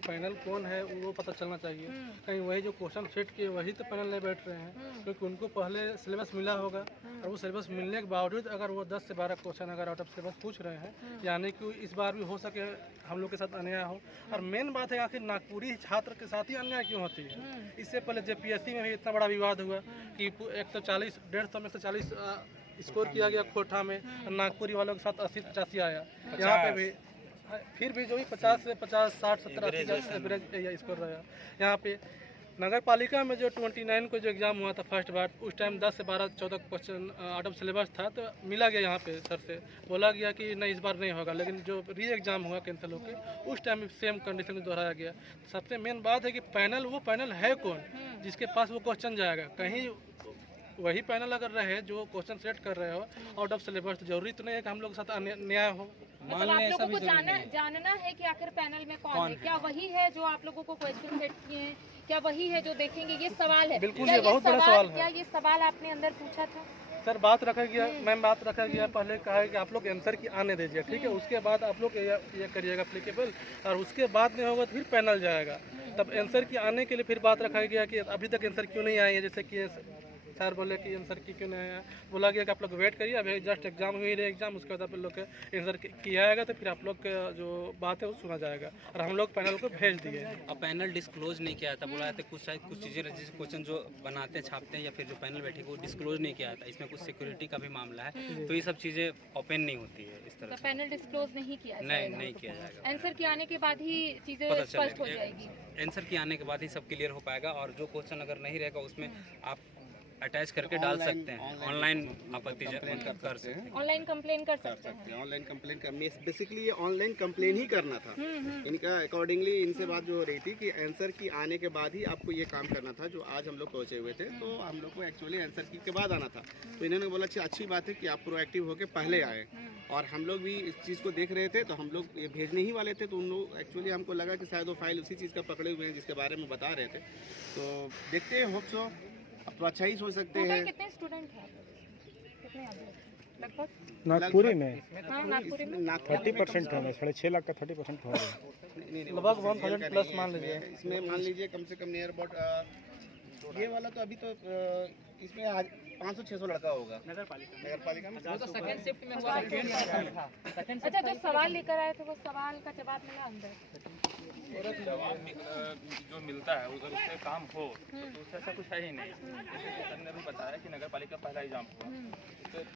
Panel कौन है वो पता चलना चाहिए। कहीं वही जो क्वेश्चन सेट किए वही तो पैनल नहीं बैठ रहे हैं, क्योंकि उनको पहले सिलेबस मिला होगा और वो सिलेबस मिलने के बावजूद अगर वो 10 से 12 क्वेश्चन अगर आउट ऑफ सिलेबस पूछ रहे हैं, यानी कि इस बार भी हो सके हम लोग के साथ अन्याय हो। और मेन बात है आखिर नागपुरी छात्र के साथ ही अन्याय क्यों होती है। इससे पहले JPSC में भी इतना बड़ा विवाद हुआ कि 140 150 में 140 स्कोर किया गया कोटा में, नागपुरी वालों के साथ 80-85 आया। यहाँ पे भी फिर भी जो भी 50 से 50 60 70 एवरेज स्कोर रहा। यहाँ पे नगर पालिका में जो 29 को जो एग्ज़ाम हुआ था फर्स्ट बार, उस टाइम 10 से 12-14 क्वेश्चन आउट ऑफ सिलेबस था, तो मिला गया यहाँ पे सर से बोला गया कि नहीं इस बार नहीं होगा। लेकिन जो री एग्ज़ाम हुआ कैंसिल होकर उस टाइम सेम कंडीशन में दोहराया गया। सबसे मेन बात है कि पैनल वो पैनल है कौन जिसके पास वो क्वेश्चन जाएगा। कहीं वही पैनल अगर रहे जो क्वेश्चन सेट कर रहे हो आउट ऑफ सिलेबस, तो जरूरी तो नहीं है कि हम लोग के साथ अन्याय हो। मतलब आप लोगों को जानना है कि आखिर पैनल में कौन है। क्या वही है जो आप लोगों को क्वेश्चन सेट किए हैं, क्या वही है जो देखेंगे, ये सवाल है। बिल्कुल ये बहुत बड़ा सवाल है। क्या ये सवाल आपने अंदर पूछा था? सर बात रखा गया, मैम बात रखा गया, पहले कहा है कि आप लोग आंसर की आने दीजिए, ठीक है, उसके बाद आप लोग ये करिएगा एप्लीकेबल, और उसके बाद नहीं होगा तो फिर पैनल जाएगा। तब आंसर की आने के लिए फिर बात रखा गया कि अभी तक आंसर क्यों नहीं आए हैं। जैसे कि सर बोले कि आंसर की क्यों नहीं आया, बोला गया कि आप लोग वेट करिए, अभी जस्ट एग्जाम हुई रही एग्जाम, उसके बाद आप लोग के आंसर किया आएगा तो फिर आप लोग का जो बात है वो सुना जाएगा। और हम लोग पैनल को भेज दिए। अब पैनल डिस्क्लोज नहीं किया था, बोला था कुछ शायद कुछ चीज़ें जैसे क्वेश्चन जो बनाते छापते हैं या फिर जो पैनल बैठे वो डिस्क्लोज नहीं किया था। इसमें कुछ सिक्योरिटी का भी मामला है, तो ये सब चीज़ें ओपन नहीं होती है इस तरह से। पैनल डिस्क्लोज नहीं किया नहीं किया जाएगा। आंसर के आने के बाद ही चीजें स्पष्ट हो जाएगी। आंसर के आने के बाद ही सब क्लियर हो पाएगा, और जो क्वेश्चन अगर नहीं रहेगा उसमें आप अटैच करके डाल सकते हैं, ऑनलाइन आपत्ति कर सकते हैं, ऑनलाइन कंप्लेन कर सकते हैं। ऑनलाइन कंप्लेन का बेसिकली ये ऑनलाइन कंप्लेन ही करना था। इनका अकॉर्डिंगली इनसे बात जो हो रही थी कि आंसर की आने के बाद ही आपको ये काम करना था, जो आज हम लोग पहुंचे हुए थे। तो हम लोग को एक्चुअली आंसर की के बाद आना था। तो इन्होंने बोला अच्छी बात है कि आप प्रोएक्टिव होकर पहले आए, और हम लोग भी इस चीज़ को देख रहे थे। तो हम लोग ये भेजने ही वाले थे, तो उन लोग एक्चुअली हमको लगा कि शायद वो फाइल उसी चीज़ का पकड़े हुए हैं जिसके बारे में बता रहे थे। तो देखते हैं, होप सो अब तो अच्छा ही सोच सकते हैं। कितने स्टूडेंट हैं, कितने लगभग नागपुरी में? हाँ, नागपुरी में 30% है, 6.5 लाख का 30% हो रहा है, लगभग 1000 प्लस मान लीजिए। इसमें मान लीजिए कम से कम नियर अबाउट ये वाला तो अभी तो इसमें 500-600 लड़का होगा नगर पालिका में। तो सेकंड शिफ्ट में हुआ। अच्छा, जो सवाल लेकर आए थे वो सवाल का जवाब मिला अंदर? जवाब जो मिलता है उधर उससे काम हो तो उससे ऐसा कुछ है ही नहीं। जैसे सर ने भी बताया कि नगर पालिका पहला एग्जाम हुआ, तो